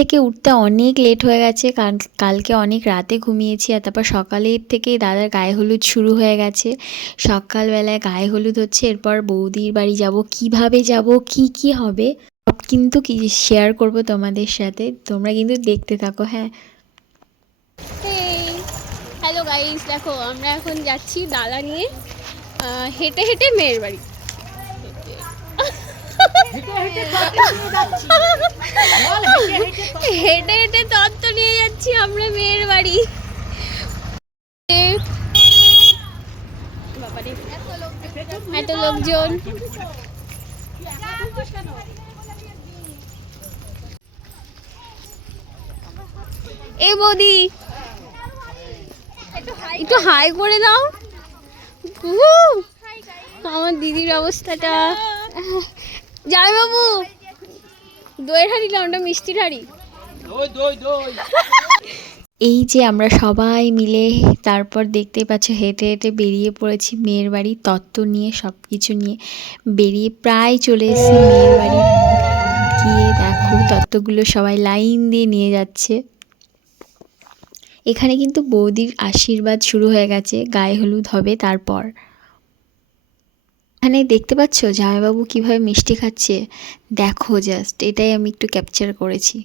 থেকে উঠতে অনেক লেট হয়ে গেছে, কারণ কালকে অনেক রাতে ঘুমিয়েছি। আর তারপর সকালের থেকেই দাদার গায়ে হলুদ শুরু হয়ে গেছে। সকালবেলায় গায়ে হলুদ হচ্ছে, এরপর বৌদির বাড়ি যাব, কিভাবে যাব, কি কি হবে সব কিন্তু কি শেয়ার করব তোমাদের সাথে। তোমরা কিন্তু দেখতে থাকো। হ্যাঁ, হ্যালো গাইস, দেখো আমরা এখন যাচ্ছি দাদা নিয়ে হেঁটে হেঁটে মেয়ের বাড়ি। হেঁটে হেঁটে তত্ত্ব নিয়ে যাচ্ছি আমরা মেয়ের বাড়ি। এত লোকজন। এই বৌদি একটু হাই করে দাও। আমার দিদির অবস্থাটা। যাই বাবু, দইয়ের হাঁড়ি না, ওটা মিষ্টির হাঁড়ি। এই যে আমরা সবাই মিলে তারপর দেখতে পাচ্ছ হেঁটে হেঁটে বেরিয়ে পড়েছি মেয়ের বাড়ি। তত্ত্ব নিয়ে সব কিছু নিয়ে বেরিয়ে প্রায় চলে এসেছি মেয়ের বাড়ি। গিয়ে দেখো তত্ত্বগুলো সবাই লাইন দিয়ে নিয়ে যাচ্ছে। এখানে কিন্তু বৌদির আশীর্বাদ শুরু হয়ে গেছে, গায়ে হলুদ হবে তারপর। এখানে দেখতে পাচ্ছ জামাইবাবু কিভাবে মিষ্টি খাচ্ছে, দেখো জাস্ট, এটাই আমি একটু ক্যাপচার করেছি।